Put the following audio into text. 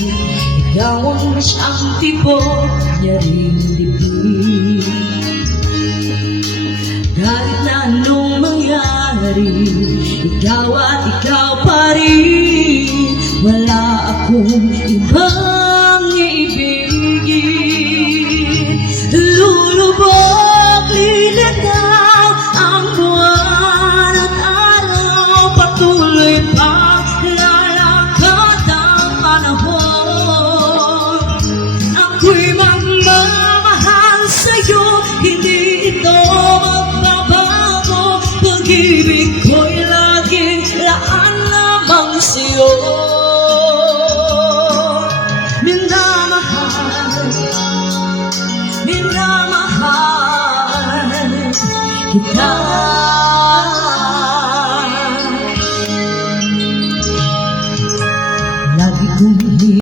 Ikaw ang siyang tibok niya rin dibdib. Kahit na anong mangyari, ikaw at ikaw pa rin. Wala akong ibang iibigin. Lulubog, lilitaw ang buwan at araw. Patuloy pa lalakad ang panahon. Ako'y magmamahal sa'yo, hindi ito magbabago. Pag-ibig ko'y laging laan lamang sa'yo. Minamahal kita.